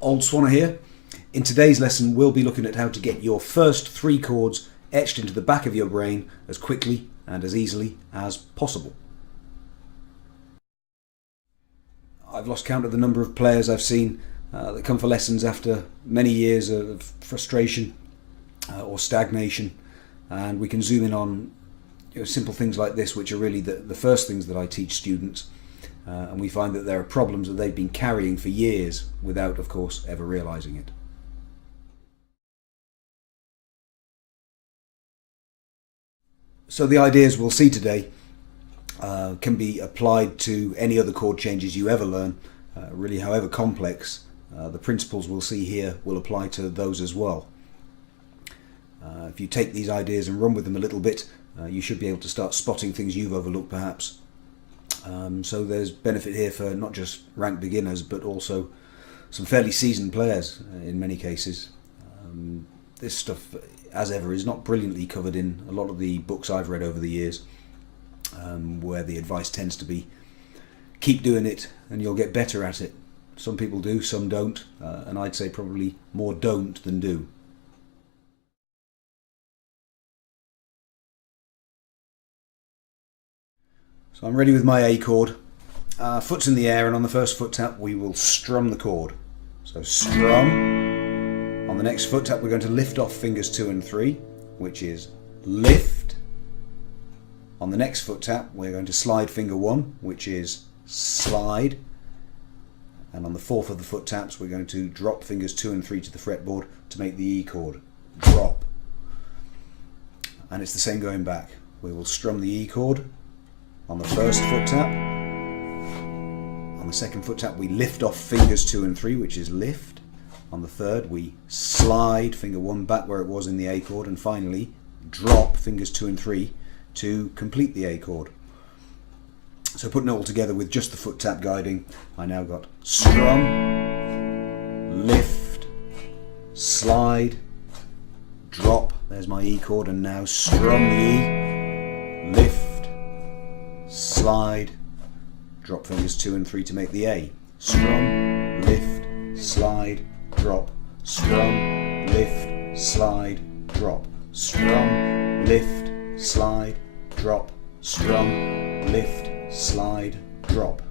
Old Swanner here. In today's lesson we'll be looking at how to get your first 3 chords etched into the back of your brain as quickly and as easily as possible. I've lost count of the number of players I've seen that come for lessons after many years of frustration or stagnation, and we can zoom in on simple things like this, which are really the first things that I teach students. And we find that there are problems that they've been carrying for years without, of course, ever realizing it. So the ideas we'll see today can be applied to any other chord changes you ever learn, really however complex. The principles we'll see here will apply to those as well. If you take these ideas and run with them a little bit, you should be able to start spotting things you've overlooked perhaps. So there's benefit here for not just rank beginners, but also some fairly seasoned players in many cases. This stuff, as ever, is not brilliantly covered in a lot of the books I've read over the years, where the advice tends to be keep doing it and you'll get better at it. Some people do, some don't, and I'd say probably more don't than do. So I'm ready with my A chord. Foot's in the air, and on the first foot tap we will strum the chord. So strum. On the next foot tap we're going to lift off fingers 2 and 3, which is lift. On the next foot tap we're going to slide finger 1, which is slide. And on the fourth of the foot taps we're going to drop fingers 2 and 3 to the fretboard to make the E chord, drop. And it's the same going back. We will strum the E chord on the first foot tap. On the second foot tap we lift off fingers 2 and 3, which is lift. On the third we slide finger 1 back where it was in the A chord, and finally drop fingers 2 and 3 to complete the A chord. So putting it all together with just the foot tap guiding, I now got strum, lift, slide, drop, there's my E chord, and now strum the E, lift, slide, drop fingers 2 and 3 to make the A. Strum, lift, slide, drop, strum, lift, slide, drop, strum, lift, slide, drop, strum, lift, slide, drop.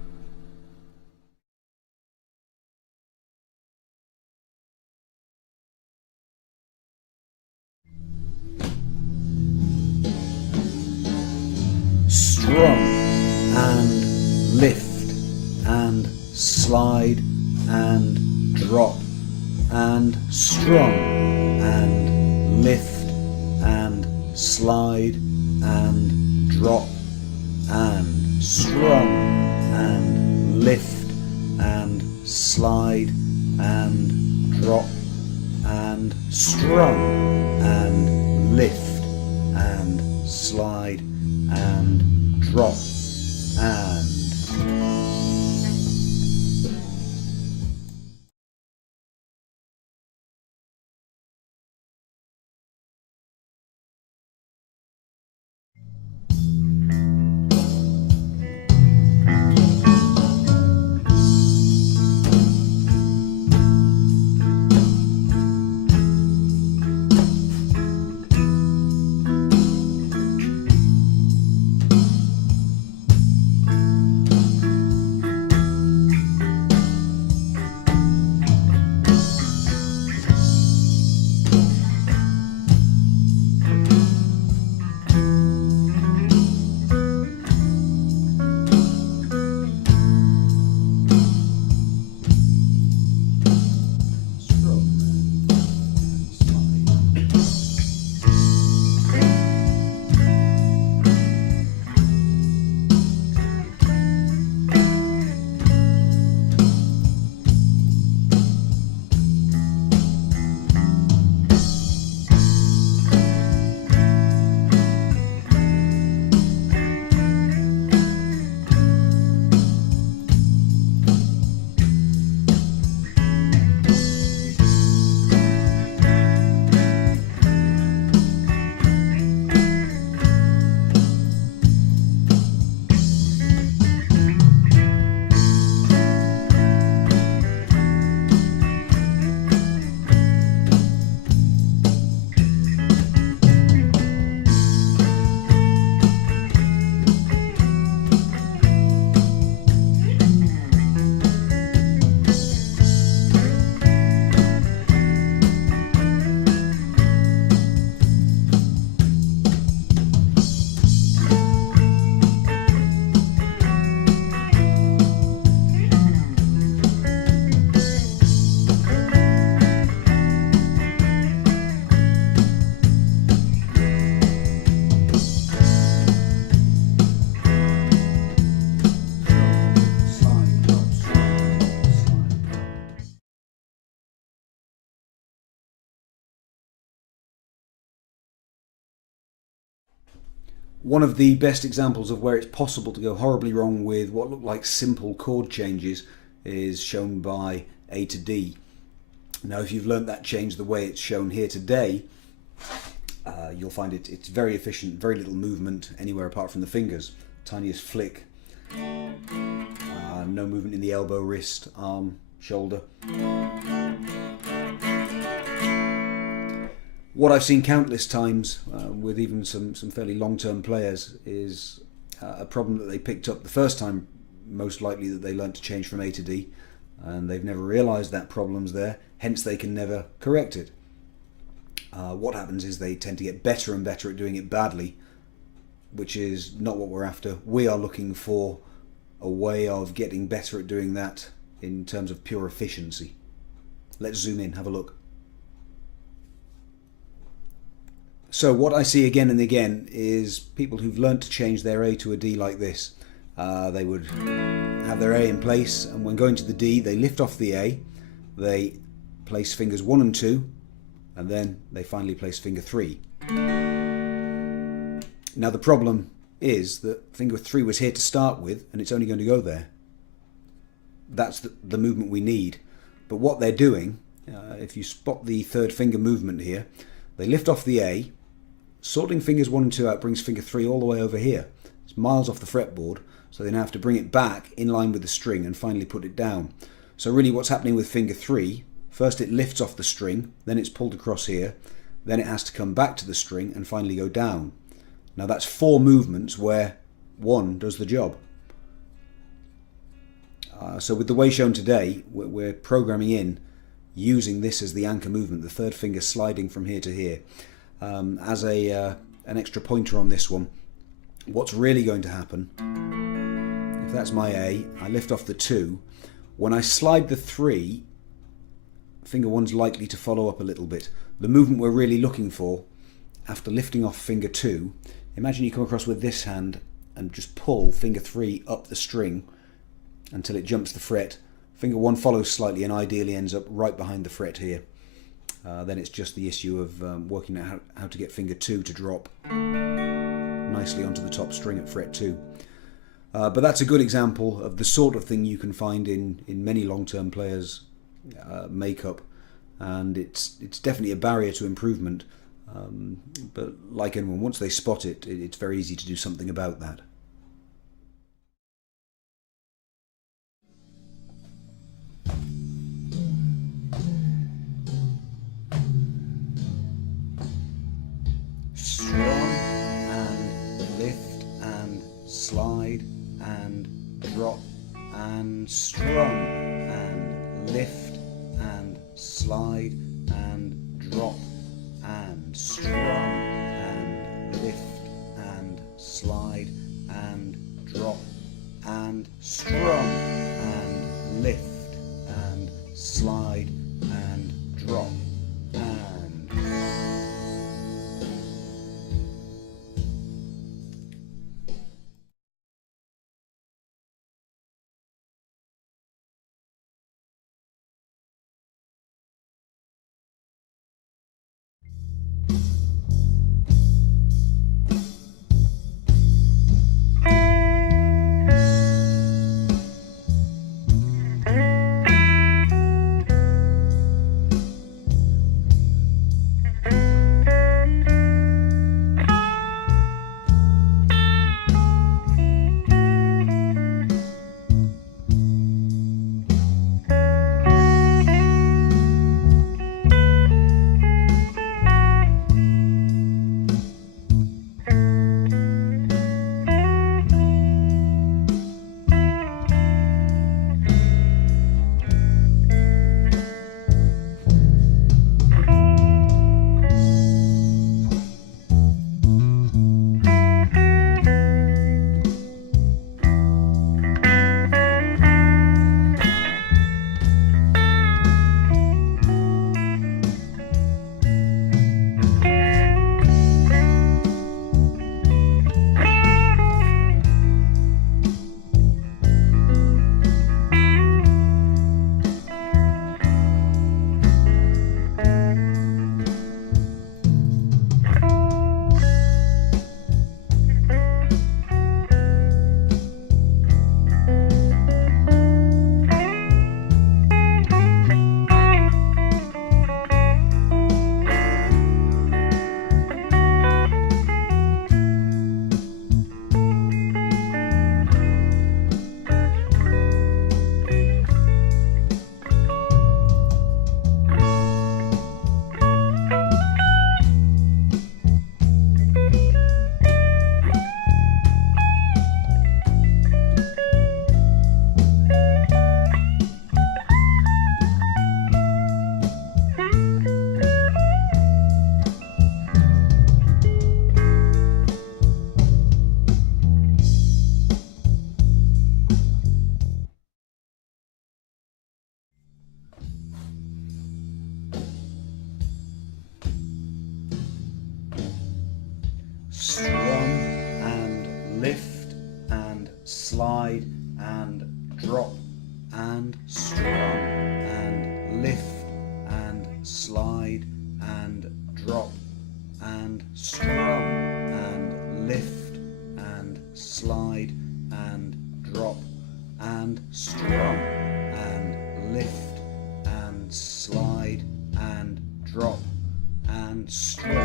Strum and lift and slide and drop and strum and lift and slide and drop and strum and lift and slide and drop and strum and lift and slide and drop and One of the best examples of where it's possible to go horribly wrong with what look like simple chord changes is shown by A to D. Now, if you've learnt that change the way it's shown here today, you'll find it's very efficient, very little movement anywhere apart from the fingers. Tiniest flick, no movement in the elbow, wrist, arm, shoulder. What I've seen countless times with even some fairly long-term players is a problem that they picked up the first time, most likely that they learnt to change from A to D, and they've never realised that problem's there, hence they can never correct it. What happens is they tend to get better and better at doing it badly, which is not what we're after. We are looking for a way of getting better at doing that in terms of pure efficiency. Let's zoom in, have a look. So what I see again and again is people who've learnt to change their A to a D like this. They would have their A in place, and when going to the D, they lift off the A, they place fingers 1 and 2, and then they finally place finger 3. Now the problem is that finger 3 was here to start with, and it's only going to go there. That's the movement we need. But what they're doing, if you spot the third finger movement here, they lift off the A, sorting fingers 1 and 2 out brings finger 3 all the way over here. It's miles off the fretboard, so they now have to bring it back in line with the string and finally put it down. So really what's happening with finger 3, first it lifts off the string, then it's pulled across here, then it has to come back to the string and finally go down. Now that's 4 movements where 1 does the job. So with the way shown today, we're programming in using this as the anchor movement, the third finger sliding from here to here. As an extra pointer on this one, what's really going to happen, if that's my A, I lift off the 2, when I slide the 3, finger 1's likely to follow up a little bit. The movement we're really looking for, after lifting off finger 2, imagine you come across with this hand and just pull finger 3 up the string until it jumps the fret. Finger 1 follows slightly and ideally ends up right behind the fret here. Then it's just the issue of working out how to get finger 2 to drop nicely onto the top string at fret 2. But that's a good example of the sort of thing you can find in many long-term players' makeup, and it's definitely a barrier to improvement. But like anyone, once they spot it, it's very easy to do something about that. Strum and lift and slide and drop and strum and lift and slide and drop and strum and lift and slide and drop and strum and lift and slide and drop and strum and lift and slide and drop and strum and lift and slide and drop and strum and lift and slide and drop and strum and lift and slide and drop and strum.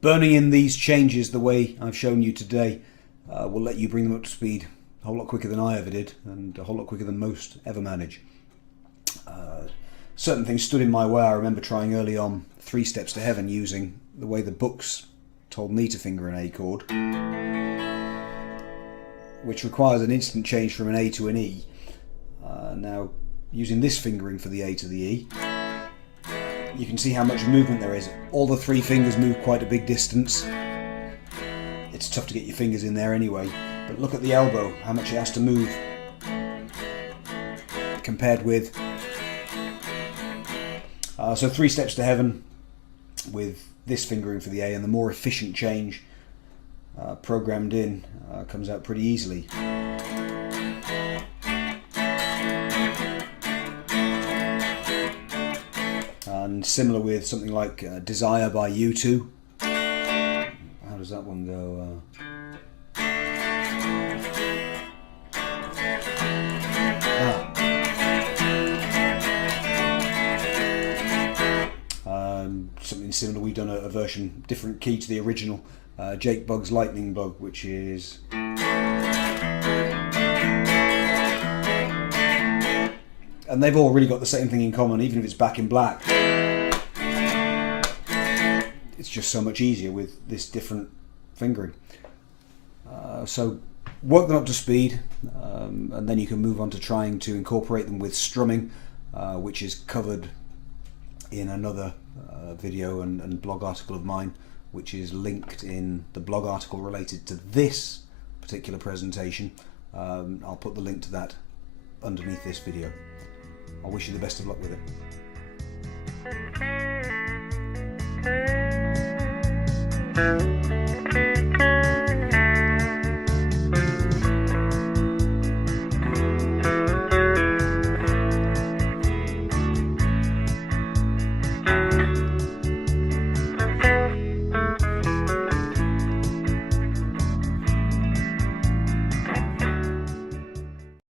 Burning in these changes the way I've shown you today will let you bring them up to speed a whole lot quicker than I ever did, and a whole lot quicker than most ever manage. Certain things stood in my way. I remember trying early on 3 Steps to Heaven using the way the books told me to finger an A chord, which requires an instant change from an A to an E. Now, using this fingering for the A to the E, you can see how much movement there is. All the 3 fingers move quite a big distance. It's tough to get your fingers in there anyway, but look at the elbow, how much it has to move compared with so 3 Steps to Heaven with this fingering for the A, and the more efficient change programmed in comes out pretty easily. And similar with something like Desire by U2. How does that one go? Something similar, we've done a version, different key to the original, Jake Bugg's Lightning Bug, which is... And they've all really got the same thing in common, even if it's Back in Black. It's just so much easier with this different fingering. So work them up to speed, and then you can move on to trying to incorporate them with strumming, which is covered in another video and blog article of mine, which is linked in the blog article related to this particular presentation. I'll put the link to that underneath this video. I wish you the best of luck with it.